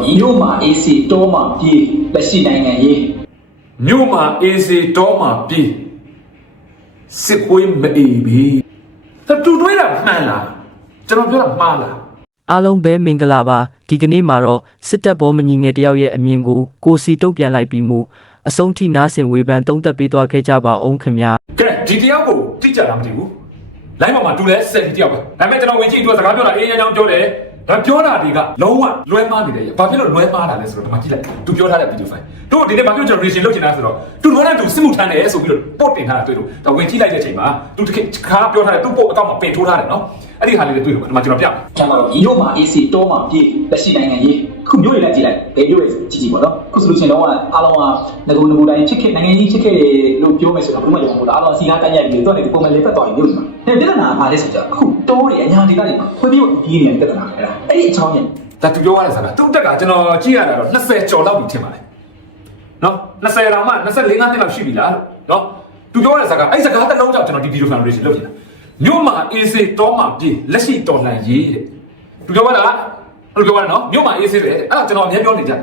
ပြီမြို့မှာ AC တောမှာပြေးလက်ရှိနိုင်ငံရေးမြို့မှာအေးစေတောမှာပြေးစစ်ခွေးမအေးပြီတတူတွေးတာမှန်လားကျွန်တော်ပြောတာမှားလားအားလုံးပဲမင်္ဂလာပါဒီကနေ့မှာတော့စစ်တပ်ဘောမညီငယ်တယောက်ရဲ့အမြင်ကိုကိုစီတုတ်ပြန်လိုက်ပြီးမှအဆုံးထိနားဆင်ဝေဖန်သုံးသပ်ပေးသွားခဲ့ကြပါအောင်ခင်ဗျာကဲဒီတယောက်ကိုတိကျတာမသိဘူးလိုင်းပေါ်မှာတူလဲဆက်ဒီတယောက်ပဲဒါပေမဲ့ကျွန်တော်ဝင်ကြည့်သူကစကားပြောတာအေးရမ်းချောင်းပြောတယ် ဒါပြောတာတွေကလုံးဝလွဲမှားနေတယ်ဘာဖြစ်လို့လွဲမှားတာလဲဆိုတော့ဒီမှာကြည့်လိုက်သူပြောထားတဲ့ဗီဒီယိုဖိုင်တို့ဒီနေ့ဘာဖြစ်လို့ကျွန်တော် reaction လုပ်ချင်တာဆိုတော့သူတို့နဲ့သူစစ်မှုထမ်းတယ်ဆိုပြီးတော့ပို့တင်ထားတာတွေ့လို့ဒါဝင်ကြည့်လိုက်တဲ့အချိန်မှာသူတခါပြောထားတယ်သူ့ပို့အကောင့်မှာပင်ထိုးထားတယ်နော်အဲ့ဒီဟာလေးတွေတွေ့လို့ဒီမှာကျွန်တော်ပြကျမ်းပါတော့ဒီမြို့မှာ AC တောမှာပြေးလက်ရှိနိုင်ငံရေး ခုမြို့တွေလည်းကြည့်လိုက်ဘယ်မြို့တွေကြည့်ကြည့်ပါတော့ခုဆိုလို့ရှိရင်တော့အားလုံးကငကူငကူတိုင်းချစ်ခဲ့နိုင်ငံရေးချစ်ခဲ့လို့ပြောမယ်ဆိုတော့ဘုမရုံဘူးလားအားလုံးစီကားတန်းရိုက်ပြီးတော့ဒီပုံမှန်လေးပတ်သွားရင်မြို့မှာဒါပြဿနာဘာလဲဆိုတော့အခုတောတွေအညာဒေသတွေမှာခွေးပြေးကိုပြေးနေတဲ့ပြဿနာအဲ့ဒါအဲ့ဒီအချောင်းနဲ့ဒါသူပြောရတဲ့စကားသူ့တက်ကကျွန်တော်ကြည့်ရတာတော့20ကျော်လောက်ပြီထင်ပါတယ်နော်20တောင်မှ24 5နှစ်လောက်ရှိပြီလားနော်သူပြောရတဲ့စကားအဲ့စကားတစ်လုံးကြောင့်ကျွန်တော်ဒီဗီဒီယို foundation လုပ်နေတာမြို့မှာ AC တောမှာပြေးလက်ရှိတော်လှန်ရေးတဲ့သူပြောရတာအဲ့ လိုပြောရတာနော်မြို့မှာ AC ပဲအဲ့ဒါကျွန်တော်အများပြောနေကြတယ်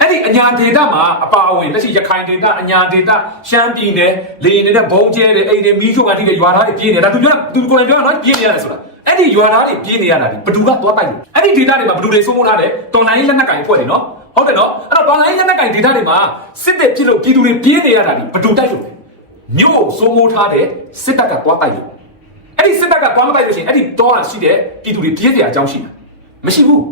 အဲ့ဒီအညာဒေတာမှာအပါအဝင်လက်ရှိရခိုင်ဒေတာအညာဒေတာရှမ်းပြည်နယ်လေရင်နေတဲ့ဘုံကျဲတွေအိမ်တွေမီးချို့ကအထိတွေရွာသားတွေပြေးနေတာသူပြောတာသူကိုယ်တိုင်ပြောတာနော်ပြေးနေရတယ်ဆိုတာအဲ့ဒီရွာသားတွေပြေးနေရတာဒီဘသူကသွားတိုက်လို့အဲ့ဒီဒေတာတွေမှာဘသူတွေစိုးမိုးထားတယ်တော်လိုင်းလက်နက်ကင်ဖွဲ့တယ်နော်ဟုတ်တယ်နော်အဲ့တော့တော်လိုင်းလက်နက်ကင်ဒေတာတွေမှာစစ်တပ်ဖြစ်လို့ပြည်သူတွေပြေးနေရတာဒီဘသူတိုက်လို့လဲမြို့ကိုစိုးမိုးထားတဲ့စစ်တပ်ကသွားတိုက်လို့အဲ့ဒီစစ်တပ်ကသွားမတိုက်လို့ရှိရင်အဲ့ဒီတော့ရှိတဲ့ပြည်သူတွေပြေးစရာအကြောင်းရှိတာမရှိဘူး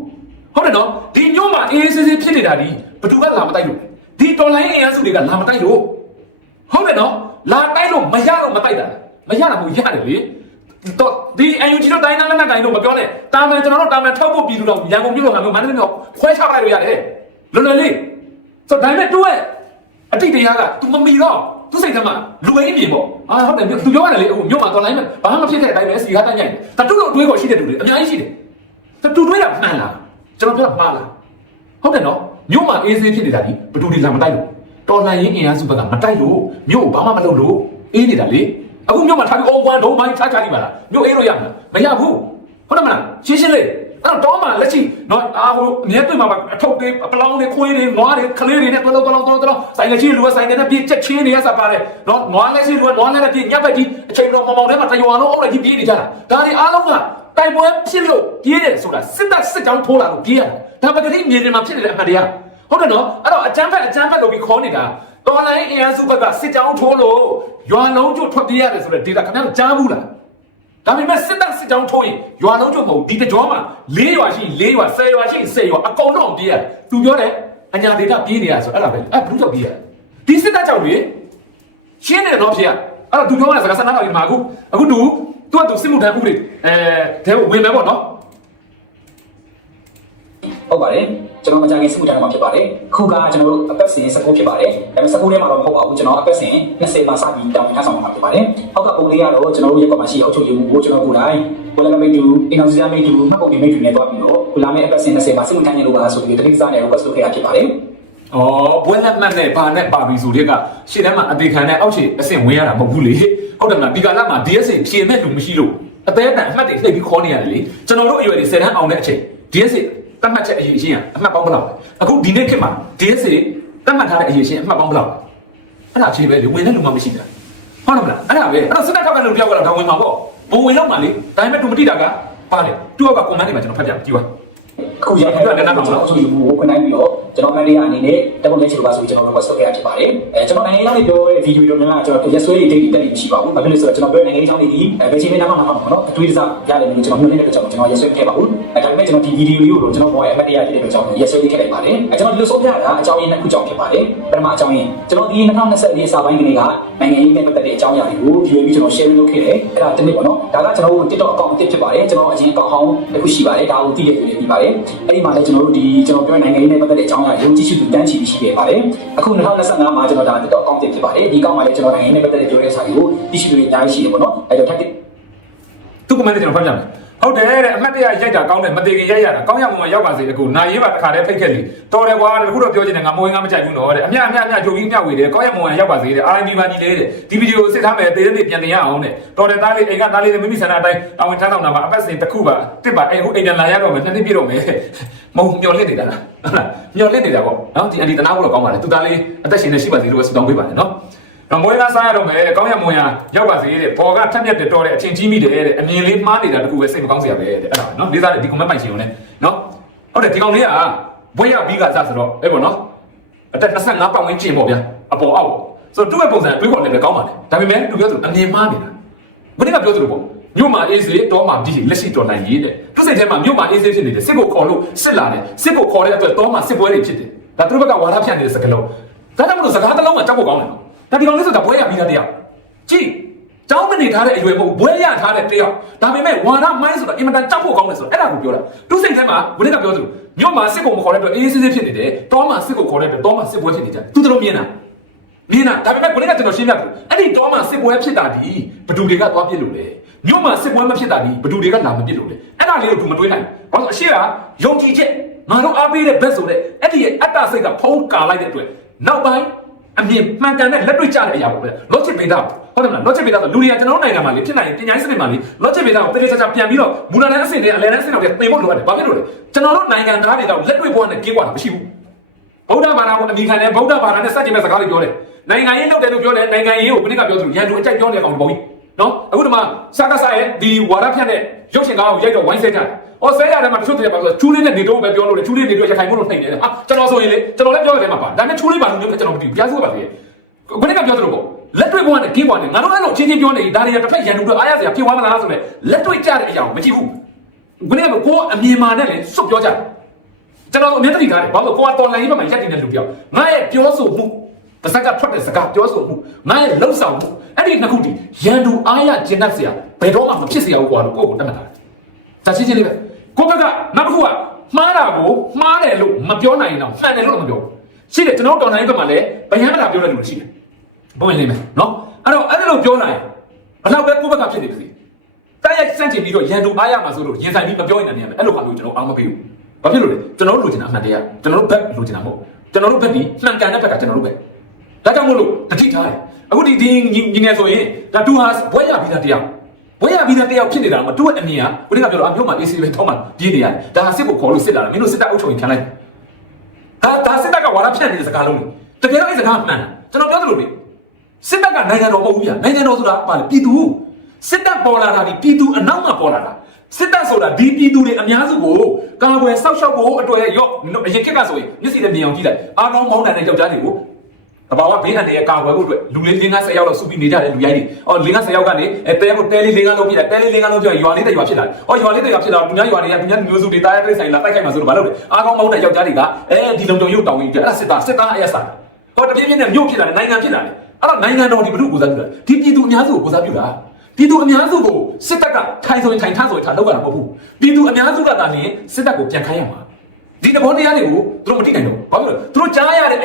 ဟုတ်တယ်နော်ဒီညို့မှာအေးအေးဆေးဆေးဖြစ်နေတာဒီဘသူကလာမတိုက်လို့ဒီတော်လိုင်းအင်အားစုတွေကလာမတိုက်လို့ဟုတ်တယ်နော်လာတိုက်လို့မရတော့မတိုက်တာမရတာမဟုတ်ရတယ်လေတော့ဒီအယူဂျီတို့တိုင်းနာလက်နက်တိုင်းတို့မပြောနဲ့တာမန်ကျွန်တော်တို့တာမန်ထောက်ဖို့ပြည်သူတော်ရန်ကုန်ပြည်တော်ကမျိုးမန္တလေးမျိုးခွဲချပလိုက်လို့ရတယ်လွယ်လွယ်လေးဆိုတော့ဒါနဲ့တို့ရဲ့အတိတ်တရားက तू မမီတော့သူစိတ်ထဲမှာလူရင်းပြင်ပေါ့အာဟုတ်တယ်သူပြောရတယ်လေအခုမြို့မှာတော်လိုင်းမှာဘာမှမဖြစ်တဲ့အတိုင်းပဲစီကားတန်းညိုင်တယ်ဒါတို့တို့အတွေးခေါ်ရှိတဲ့လူတွေအများကြီးရှိတယ်ဒါတူတွေးတာမှန်လား ကျွန်တော်ပြောတာမှားလားဟုတ်တယ်နော်မြို့မှာအေးဆေးဖြစ်နေတာဒီဘယ်သူတွေလာမတိုက်လို့တော်လှန်ရေးအင်အားစုဘက်ကမတိုက်လို့မြို့ကိုဘာမှမလုပ်လို့အေးနေတာလေအခုမြို့မှာထားပြီးအော်ကွမ်ဒုံမိုင်းထားချကြည့်ပါလားမြို့အေးလို့ရမလားမရဘူးဟုတ်တယ်မလားရှင်းရှင်းလေးအဲ့တော့တောမှာလက်ရှိနော်အာဟိုအမြဲတွေ့မှာပါအထုပ်တွေအပလောင်းတွေခွေးတွေနွားတွေကလေးတွေနဲ့တော်တော်တော်တော်တော်ဆိုင်ကကြီးလူကဆိုင်ကနေပြေးချက်ချင်းနေရစားပါတယ်နော်နွားလက်ရှိလူကနွားလည်းပြေးညက်ပဲကြီးအချိန်တော်မောင်မောင်ထဲမှာတရွာလုံးအောက်လည်းကြီးပြေးနေကြတာဒါတွေအားလုံးက တိုက်ပွဲဖြစ်လို့ပြေးတယ်ဆိုတာစစ်တပ်စစ်ကြောင်းထိုးလာလို့ပြေးရတယ်ဒါပကတိမြေပြင်မှာဖြစ်နေတဲ့အမှန်တရားဟုတ်တယ်နော်အဲ့တော့အကျန်းဖက်အကျန်းဖက်လို့ပြီးခေါ်နေတာတော်လိုင်းအင်အားစုဘက်ကစစ်ကြောင်းထိုးလို့ရွာလုံးကျွတ်ထွက်ပြေးရတယ်ဆိုတဲ့ဒေတာခင်ဗျားတို့ကြားဘူးလားဒါပေမဲ့စစ်တပ်စစ်ကြောင်းထိုးရင်ရွာလုံးကျွတ်မဟုတ်ဒီတကြောမှာ၄ရွာရှိ၄ရွာ၁၀ရွာရှိ၁၀ရွာအကုန်လုံးပြေးရတယ်သူပြောတယ်အညာဒေတာပြေးနေရဆိုအဲ့ဒါပဲအဲ့ဘူးကြောင့်ပြေးရဒီစစ်တပ်ကြောင့်လေရှင်းနေတော့ဖြစ်ရအဲ့တော့သူပြောရတဲ့စကားစနားတော်ကြီးမှာအခုအခုသူ သူကသူစစ်မှုထမ်းဥပဒေအဲတဲဝင်မယ်ပေါ့နော်ဟုတ်ပါတယ်ကျွန်တော်မကြခင်စမှုတန်းမှာဖြစ်ပါတယ်ခုကကျွန်တော်တို့အပတ်စဉ်19ဖြစ်ပါတယ်ဒါပေမဲ့19ထဲမှာတော့မဟုတ်ပါဘူးကျွန်တော်အပတ်စဉ်20မှာစပြီးတောင်းထမ်းဆောင်မှာဖြစ်ပါတယ်ဟောက်ကပုံလေးကတော့ကျွန်တော်တို့ရက်ကွက်မှာရှိတဲ့အုပ်ချုပ်ရေးမှုကိုကျွန်တော်ကိုယ်တိုင်ကိုလည်းမိတ်တူအင်အောင်စီယာမိတ်တူမှတ်ပုံဒီမိတ်တူနဲ့တွားပြီးတော့ခုလာမယ့်အပတ်စဉ်20မှာစမှုတန်းရင်လို့ပါဆိုပြီးတတိစားနဲ့ request လုပ်ခဲ့တာဖြစ်ပါတယ်။အော်ဘွဲလက်မှတ်နဲ့ဘာနဲ့ပါပြီဆိုတဲ့ကရှင်းထဲမှာအသေးခံနဲ့အောက်ခြေအဆင့်ဝင်ရတာမဟုတ်ဘူးလေ။ ဟုတ်တယ်မလားဒီကာလမှာ DSA ဖြည့်မဲ့လူမရှိလို့အသေးအတန်အမှတ်တွေနှိပ်ပြီးခေါ်နေရတယ်လေ။ကျွန်တော်တို့အရွယ်တွေ10တန်းအောင်တဲ့အချိန် DSA တတ်မှတ်ချက်အရေးရှင်းရအမှတ်ပေါင်းဘယ်လောက်လဲ။အခုဒီနေ့ခေတ်မှာ DSA တတ်မှတ်ထားတဲ့အရေးရှင်းအမှတ်ပေါင်းဘယ်လောက်လဲ။အဲ့ဒါအဖြေပဲလေဝင်တဲ့လူမှမရှိတာ။ဟုတ်တယ်မလား။အဲ့ဒါပဲ။အဲ့တော့စစ်တပ်ထောက်ကန်လူပြောက်ကတော့ဒါဝင်မှာပေါ့။ဘုံဝင်တော့မှလေ။ဒါပေမဲ့သူမတိတာကပါတယ်။သူက comment တွေမှာကျွန်တော်ဖတ်ပြကြည့်ပါ အခုရတဲ့ကတော့ကျွန်တော်အဆိုယူကိုခွင့်နိုင်ပြီးတော့ကျွန်တော်မန်နေဂျာအနေနဲ့တပုံလက်ချီလိုပါဆိုပြီးကျွန်တော် request လုပ်ခဲ့တာဖြစ်ပါတယ်အဲကျွန်တော်နိုင်ငံရေးကြောင်းတွေပြောတဲ့ဗီဒီယိုတွေတော့ကျွန်တော်ရက်စွဲတွေတိတ်တိတ်တက်နေမရှိပါဘူးဘာဖြစ်လို့လဲဆိုတော့ကျွန်တော်ပြောနိုင်ငံရေးကြောင်းတွေဒီဘယ်ချိန်မှနောက်မှနောက်မှပေါ့နော်အတွေးတစားရတယ်လို့ကျွန်တော်ညွှန်နေတဲ့အတွက်ကြောင့်ကျွန်တော်ရက်စွဲခဲ့ပါဘူးအဲဒါပေမဲ့ကျွန်တော်ဒီဗီဒီယိုလေးကိုတော့ကျွန်တော်ဘောရဲ့အမတ်တရားဖြစ်တဲ့အတွက်ကြောင့်ရက်စွဲလေးခဲ့လိုက်ပါတယ်အဲကျွန်တော်ဒီလိုဆုံးဖြတ်တာအကြောင်းရင်းနှစ်ခုကြောင့်ဖြစ်ပါတယ်ပထမအကြောင်းရင်းကျွန်တော်ဒီ2024စာပိုင်းကလေးကနိုင်ငံရေးနဲ့ပတ်သက်တဲ့အကြောင်းအရာတွေကိုဒီလိုပြီးကျွန်တော် share လုပ်ခဲ့တယ်အဲ့ဒါတစ်နည်းပေါ့နော်ဒါကကျွန်တော်တို့ TikTok account အသစ်ဖြစ်ပါတယ်ကျွန်တော်အရင် account ဟောင်းတစ်ခုရှိပါတယ်ဒါကိုသိတဲ့လူတွေပြီးပါတယ်အဲ့ဒီမှာလည်းကျွန်တော်တို့ဒီကျွန်တော်ပြောနိုင်ငံရေးနဲ့ပတ်သက်တဲ့အကြောင်းအရာရုံးကြည့်ရှုသူတန်းချီရှိခဲ့ပါတယ်အခု2025မှာကျွန်တော်ဒါ TikTok account အသစ်ဖြစ်ပါတယ်ဒီ account မှာလည်းကျွန်တော်နိုင်ငံရေးနဲ့ပတ်သက်တဲ့ပြောတဲ့စာတွေကိုကြည့်ရှုသူတွေအများကြီးရှိတယ်ပေါ့နော်အဲ့တော့ tactic သူ comment တွေကျွန်တော်ဖတ်ပြမယ် ဟုတ်တယ်တဲ့အမတ်တရရိုက်တာကောင်းတယ်မသေးခင်ရိုက်ရတာကောင်းရမှာရောက်ပါစေတကူနာရေးပါတခါတည်းဖိတ်ခဲ့လေတော်တယ်ကွာတခုတော့ပြောချင်တယ်ငါမဝင်ငါမကြိုက်ဘူးနော်တဲ့အမြအမြအမြကြိုပြီးမြဝေတယ်ကောင်းရမှာရောက်ပါစေတဲ့ RMB ပါညီလေးတဲ့ဒီဗီဒီယိုစစ်ထားမယ်တေးတဲ့ပြန်တင်ရအောင်တဲ့တော်တယ်သားလေးအိမ်ကသားလေးမိမိဆန္ဒအတိုင်းတာဝန်ထမ်းဆောင်တာပါအပတ်စဉ်တစ်ခုပါတစ်ပါအိမ်ဟိုအိမ်ပြန်လာရတော့မယ်နှစ်နှစ်ပြည့်တော့မယ်မဟုတ်မျော်လင့်နေတာလားဟုတ်လားမျော်လင့်နေတာပေါ့နော်ဒီအန်ဒီတနာဖို့တော့ကောင်းပါလေသူသားလေးအသက်ရှင်နေရှိပါသေးလို့ပဲဆုတောင်းပေးပါနဲ့နော် တော့မွေးကားစားရတော့မယ်ကောင်းရမွေးရရောက်ပါစေတဲ့ပေါ်ကထက်မြက်တဲ့တော်တဲ့အချင်းကြီးမိတယ်တဲ့အမြင်လေးမှားနေတာတကူပဲစိတ်မကောင်းစရာပဲတဲ့အဲ့ဒါနော်လေးစားတဲ့ဒီ comment ပိုင်ရှင်ုံနဲ့နော်ဟုတ်တယ်ဒီကောင်လေးကဘွဲရောက်ပြီးကစားဆိုတော့အဲ့ပေါ့နော်အသက်25ပေါင်ဝန်းကျင်ပေါ့ဗျာအပေါ်အောက်ဆိုတော့သူ့ရဲ့ပုံစံတွေးခေါ်နေတယ်ကောင်းပါလေဒါပေမဲ့သူပြောသူအမြင်မှားနေတာဘယ်နည်းကပြောသလိုပေါ့မြို့မှာအေးစေတော့မှာဒီလက်ရှိတော်နိုင်ရေးတဲ့သူစိတ်ထဲမှာမြို့မှာအေးစေဖြစ်နေတယ်စစ်ကိုခေါ်လို့စစ်လာတယ်စစ်ကိုခေါ်တဲ့အတွက်တော့မှာစစ်ပွဲတွေဖြစ်တယ်ဒါသူတို့ဘက်ကဝါဒဖြန့်နေတဲ့စကားလုံးဒါကြောင့်မလို့စကားတစ်လုံးကကြောက်ဖို့ကောင်းတယ်နော် ဒါဒီကောင်လေးဆိုတာဘွဲရပြီးသားတရားကြည့်ကျောင်းမနေထားတဲ့အရွယ်မဟုတ်ဘွဲရထားတဲ့တရားဒါပေမဲ့ဝါဒမိုင်းဆိုတာအင်မတန်ကြောက်ဖို့ကောင်းတယ်ဆိုတော့အဲ့ဒါကိုပြောတာသူစိတ်ထဲမှာဘယ်နည်းကပြောသလိုမြို့မှာစစ်ကိုမခေါ်တဲ့အတွက်အေးစေးစေးဖြစ်နေတယ်တော့မှာစစ်ကိုခေါ်တဲ့အတွက်တော့မှာစစ်ပွဲဖြစ်နေကြသူတို့မြင်တာနင်းနာဒါပေမဲ့ကိုလေးကကျွန်တော်ရှင်းပြတယ်အဲ့ဒီတော့မှစစ်ပွဲဖြစ်တာဒီဘသူတွေကသွားပြစ်လို့လေမြို့မှာစစ်ပွဲမဖြစ်တာဒီဘသူတွေကလာမပြစ်လို့လေအဲ့ဒါလေးကိုသူမတွေးနိုင်ဘူးဘာလို့အရှိကယုံကြည်ချက်ငါတို့အားပေးတဲ့ဘက်ဆိုတဲ့အဲ့ဒီရဲ့အတ္တစိတ်ကဖုံးကာလိုက်တဲ့အတွက်နောက်ပိုင်း အမြင်မှန်ကန်တဲ့လက်တွေ့ကျတဲ့အရာပေါ့ဗျာ logic beta ဟုတ်တယ်မလား logic beta ဆိုလူတွေကကျွန်တော်တို့နိုင်ငံမှာလေဖြစ်နိုင်ရင်ပညာရေးစနစ်မှာလေ logic beta ကိုတကယ်ချာချာပြန်ပြီးတော့မူလတန်းအဆင့်နဲ့အလယ်တန်းအဆင့်တော့သင်ဖို့လိုအပ်တယ်ဘာဖြစ်လို့လဲကျွန်တော်တို့နိုင်ငံသားတွေတော့လက်တွေ့ဘဝနဲ့ကင်းကွာတာမရှိဘူးဗုဒ္ဓဘာသာကိုအမိခံတယ်ဗုဒ္ဓဘာသာနဲ့စัจကျင်မဲ့စကားတွေပြောတယ်နိုင်ငံရေးလုပ်တယ်လို့ပြောတယ်နိုင်ငံရေးကိုဘယ်နည်းကပြောသလိုရန်သူအကြိုက်ပြောနေကောင်ပေါ့ကြီးနော်အခုဒီမှာစကားစားရဲ့ဒီဝါဒဖြန့်တဲ့ရုပ်ရှင်ကားကိုရိုက်တော့ဝိုင်းဆဲကြတယ်။ ဩစတြေးလျထဲမှာတချို့တည်းမှာဆိုချူးလေးနဲ့နေတော့ပဲပြောလို့လေချူးလေးနေတော့ရခိုင်မို့လို့နှိမ့်နေတယ်ဟာကျွန်တော်ဆိုရင်လေကျွန်တော်လည်းပြောရတယ်မှာပါဒါနဲ့ချူးလေးပါလို့မျိုးကျွန်တော်မသိဘူးပြားစုကပါလေခုနကပြောသလိုပေါ့လက်တွေ့ဘဝနဲ့ကင်းဘဝနဲ့ငါတို့အဲ့လိုချင်းချင်းပြောနေဒါတွေကတစ်ဖက်ရန်တူတော့အားရစရာဖြစ်သွားမလားဆိုတော့လက်တွေ့ကြတဲ့အရာကိုမကြည့်ဘူးခုနကကိုအမြင်မာနဲ့လေစွတ်ပြောကြတယ်ကျွန်တော်အမြဲတမ်းထားတယ်ဘာလို့ကိုကတော်လိုင်းဘက်မှာရက်တည်နေလို့ပြောငါရဲ့ပြောဆိုမှုပါဇက်ကထွက်တဲ့စကားပြောဆိုမှုငါရဲ့လှုပ်ဆောင်မှုအဲ့ဒီနှစ်ခုတည်းရန်တူအားရကျင့်တတ်စရာဘယ်တော့မှမဖြစ်စရာဘူးကွာလို့ကိုယ့်ကိုတတ်မှတ်တာဒါချင်းချင်းလေးပဲ ကိုယ့်ဘက်ကနောက်တစ်ခုကမှားတာကိုမှားတယ်လို့မပြောနိုင်တော့မှန်တယ်လို့မပြောရှိတယ်ကျွန်တော်တော်လိုင်းဘက်မှာလည်းဗျမ်းမတာပြောတဲ့လူတွေရှိတယ်ဘုံရင်လေးမယ်နော်အဲ့တော့အဲ့ဒါလို့ပြောနိုင်ဘယ်တော့ပဲကိုယ့်ဘက်ကဖြစ်နေပြီတိုက်ရိုက်စန့်ကျင်ပြီးတော့ရန်သူအားရမှာဆိုလို့ရင်ဆိုင်ပြီးမပြောရင်လည်းနေရမယ်အဲ့လိုခါမျိုးကျွန်တော်အောင်မပေးဘူးဘာဖြစ်လို့လဲကျွန်တော်တို့လိုချင်တာအမှန်တရားကျွန်တော်တို့ဘက်လိုချင်တာမဟုတ်ကျွန်တော်တို့ဘက်ဒီမှန်ကန်တဲ့ဘက်ကကျွန်တော်တို့ပဲဒါကြောင့်မို့လို့တတိထားတယ်အခုဒီဒီညီငယ်ဆိုရင်ဒါသူဟာဘွဲရပြီးသားတရား ဘွဲရပြီးသားတရားဖြစ်နေတာမတူတဲ့အမြင်ကဘုရားကပြောတော့အမျိုးမှ AC ပဲထောက်မှပြေးနေရတယ်ဒါဟာစစ်ကိုခေါ်လို့စစ်လာတယ်မင်းတို့စစ်တပ်အုပ်ချုပ်ရင်ခံလိုက်ဒါဒါစစ်တပ်ကဝါဒဖြန့်နေတဲ့စကားလုံးတွေတကယ်တော့အဲ့စကားမှန်တယ်ကျွန်တော်ပြောသလိုလေစစ်တပ်ကနိုင်ငံတော်မဟုတ်ဘူးဗျာနိုင်ငံတော်ဆိုတာပါလေပြည်သူစစ်တပ်ပေါ်လာတာဒီပြည်သူအနောက်မှာပေါ်လာတာစစ်တပ်ဆိုတာဒီပြည်သူတွေအများစုကိုကာကွယ်စောင့်ရှောက်ဖို့အတွက်ရော့အရင်ခေတ်ကဆိုရင်မျက်စိနဲ့မြင်အောင်ကြည့်လိုက်အားလုံးမောင်းတဲ့ယောက်ျားတွေကို တဘာဝဘေးအန္တရာယ်ကာကွယ်ဖို့အတွက်လူလေး၄50ယောက်လောက်စုပြီးနေကြတယ်လူရိုင်းတွေ။အော်၄50ယောက်ကနေအဲတဲကိုတဲလေး၄50လုံးပြည့်တယ်တဲလေး၄50လုံးပြည့်ရွာလေးတစ်ရွာဖြစ်လာတယ်။အော်ရွာလေးတစ်ရွာဖြစ်လာတော့သူများရွာတွေကသူများမျိုးစုတွေတားရတဲ့ဆိုင်လာတိုက်ခိုက်မှာဆိုတော့ဘာလုပ်လဲ။အားကောင်းမောင်းတဲ့ယောက်ျားတွေကအဲဒီလုံတုံရုပ်တောင်းကြီးပြအဲ့ဒါစစ်သားစစ်သားအဲ့ရစား။ဟောတပြင်းပြင်းနဲ့မြို့ဖြစ်လာတယ်နိုင်ငံဖြစ်လာတယ်။အဲ့တော့နိုင်ငံတော်ဒီဘုရုကိုစားပြုတာ။ဒီပြည်သူအများစုကိုကိုစားပြုတာ။ပြည်သူအများစုကိုစစ်တပ်ကထိုင်ဆိုရင်ထိုင်ထမ်းဆိုရင်ထမ်းလောက်ရတာမဟုတ်ဘူး။ပြည်သူအများစုကသာလျှင်စစ်တပ်ကိုပြန်ခိုင်းရမှာ။ ဒီသဘောတရားတွေကိုသူတို့မသိနိုင်တော့ဘာလို့လဲသူတို့ကြားရတဲ့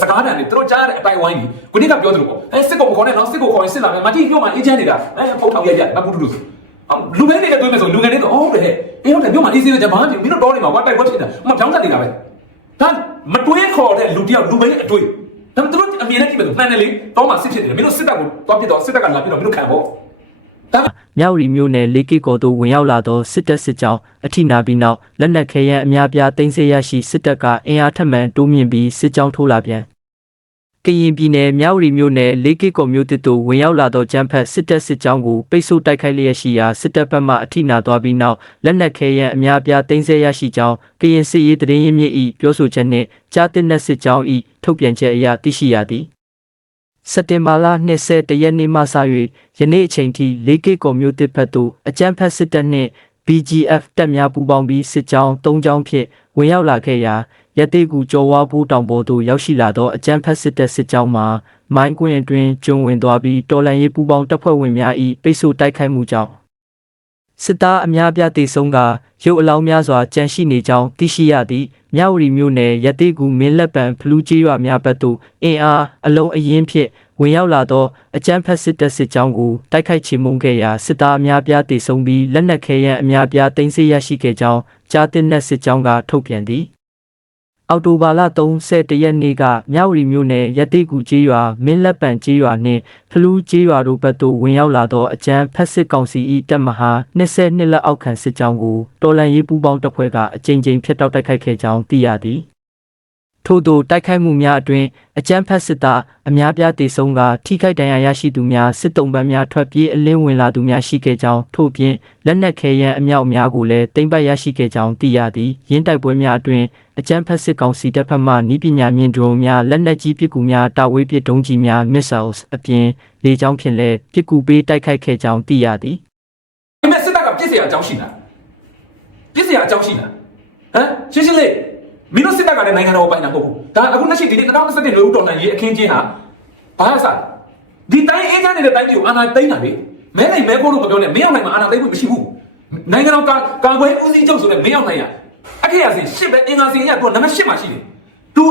စကားတန်တွေသူတို့ကြားရတဲ့အတိုင်းဝိုင်းကြီးကိုနိကပြောသလိုပေါ့အဲစစ်ကိုမခေါ်နဲ့နော်စစ်ကိုခေါ်ရင်စစ်လာမယ်မတိပြောမှအေဂျင့်နေတာအဲဖုန်းထောင်ရရမပူတူတူဆိုလူငယ်တွေကတွေးမယ်ဆိုလူငယ်တွေတော့အော်တဲ့အေးဟုတ်တယ်ပြောမှအေးစေးတယ်ဘာမှမဖြစ်မင်းတို့တော်နေမှာကွာတိုက်ပွဲဖြစ်တာမပြောင်းတတ်နေတာပဲဒါမတွေးခေါ်တဲ့လူတယောက်လူပဲအတွေးဒါပေမဲ့သူတို့အမြင်နဲ့ကြည့်မယ်ဆိုမှန်တယ်လေတော့မှစစ်ဖြစ်နေတယ်မင်းတို့စစ်တပ်ကိုတော့ပြစ်တော့စစ်တပ်ကလာပြီးတော့မင်းတို့ခံပေါ့ဒါ မြောက်ရီမျိုးနယ်လေးကီကော်တို့ဝင်ရောက်လာသောစစ်တပ်စစ်ကြောင်းအထိနာပြီးနောက်လက်နက်ခဲယမ်းအများပြားတင်ဆက်ရရှိစစ်တပ်ကအင်အားထက်မှန်တိုးမြင့်ပြီးစစ်ကြောင်းထိုးလာပြန်ကရင်ပြည်နယ်မြောက်ရီမျိုးနယ်လေးကီကော်မျိုးတစ်တို့ဝင်ရောက်လာသောဂျမ်ဖတ်စစ်တပ်စစ်ကြောင်းကိုပိတ်ဆို့တိုက်ခိုက်လျက်ရှိရာစစ်တပ်ဘက်မှအထိနာသွားပြီးနောက်လက်နက်ခဲယမ်းအများပြားတင်ဆက်ရရှိကြောင်းကရင်စစ်ရေးတရင်ရင်းမြစ်၏ပြောဆိုချက်နှင့်ကြားတင်တဲ့စစ်ကြောင်း၏ထုတ်ပြန်ချက်အရသိရှိရသည် စက်တင်ဘာလ21ရက်နေ့မှစ၍ယနေ့အချိန်ထိ 4K ကွန်မြူတစ်ဖက်သို့အကြမ်းဖက်စစ်တပ်နှင့် BGF တပ်များပူးပေါင်းပြီးစစ်ကြောင်း၃ကြောင်းဖြင့်ဝင်ရောက်လာခဲ့ရာရတေကူကျော်ဝါဘူးတောင်ပေါ်သို့ရောက်ရှိလာသောအကြမ်းဖက်စစ်တပ်စစ်ကြောင်းမှာမိုင်းကွင်းအတွင်းကျွံဝင်သွားပြီးတော်လန်ရေးပူးပေါင်းတပ်ဖွဲ့ဝင်များ၏ပိတ်ဆို့တိုက်ခိုက်မှုကြောင့် စစ်သားအများအပြားတေဆုံးကရုပ်အလောင်းများစွာကြန့်ရှိနေကြောင်းသိရှိရသည့်မြဝတီမြို့နယ်ရတိကူမင်းလက်ပံဖလူးကြီးရွာများဘက်သို့အင်အားအလုံးအရင်ဖြင့်ဝင်ရောက်လာသောအကြမ်းဖက်စစ်တပ်စစ်ကြောင်းကိုတိုက်ခိုက်ချေမှုန်းခဲ့ရာစစ်သားအများအပြားတေဆုံးပြီးလက်နက်ခဲယမ်းအများအပြားတင်ဆက်ရရှိခဲ့ကြောင်းကြားတင်တဲ့စစ်ကြောင်းကထုတ်ပြန်သည် အော်တိုဘာလ31ရက်နေ့ကမြဝတီမြို့နယ်ရတိကူကျေးရွာမင်းလက်ပံကျေးရွာနှင့်ဖလူးကျေးရွာတို့ဘက်သို့ဝင်ရောက်လာသောအကြမ်းဖက်စစ်ကောင်စီ၏တပ်မဟာ22လက်အောက်ခံစစ်ကြောင်းကိုတော်လန်ရေးပူးပေါင်းတပ်ဖွဲ့ကအကြိမ်ကြိမ်ဖျက်တောက်တိုက်ခိုက်ခဲ့ကြောင်းသိရသည်ထို့သောတိုက်ခိုက်မှုများအတွင်အကြမ်းဖက်စစ်သားအများပြားတေဆုံးကထိခိုက်ဒဏ်ရာရရှိသူများစစ်တုံးပန်းများထွက်ပြေးအလင်းဝင်လာသူများရှိခဲ့ကြောင်းထို့ပြင်လက်နက်ခဲယမ်းအမြောက်အများကိုလည်းတင်ပတ်ရရှိခဲ့ကြောင်းသိရသည်ရင်းတိုက်ပွဲများအတွင် အကြမ်းဖက်စစ်ကောင်စီတပ်ဖက်မှနီးပညာမြင့်ဒရုန်းများလက်နက်ကြီးပစ်ကူများတာဝေးပစ်ဒုံးကြီးများ missiles အပြင်လေကြောင်းဖြင့်လည်းပစ်ကူပေးတိုက်ခိုက်ခဲ့ကြောင်းသိရသည်။ဒီမဲ့စစ်တပ်ကပြစ်စရာအကြောင်းရှိလား။ပြစ်စရာအကြောင်းရှိလား။ဟမ်ရှင်းရှင်းလေးမင်းတို့စစ်တပ်ကလည်းနိုင်ငံတော်ပိုင်တာဟုတ်ဘူး။ဒါအခုလက်ရှိဒီနေ့2021လူဦးတော်လှန်ရေးအခင်းချင်းဟာဘာအစားဒီတိုင်းအေးချမ်းနေတဲ့တိုင်းကြီးကိုအာဏာသိမ်းတာလေ။မဲနိုင်မဲဖို့လို့မပြောနဲ့မင်းအောင်နိုင်မှာအာဏာသိမ်းဖို့မရှိဘူး။နိုင်ငံတော်ကာကွယ်ဦးစီးချုပ်ဆိုတဲ့မင်းအောင်နိုင်က အခေရစင်ရှစ်ပဲအင်္ဂါစင်ရတော့နံပါတ်8မှာရှိတယ်သူ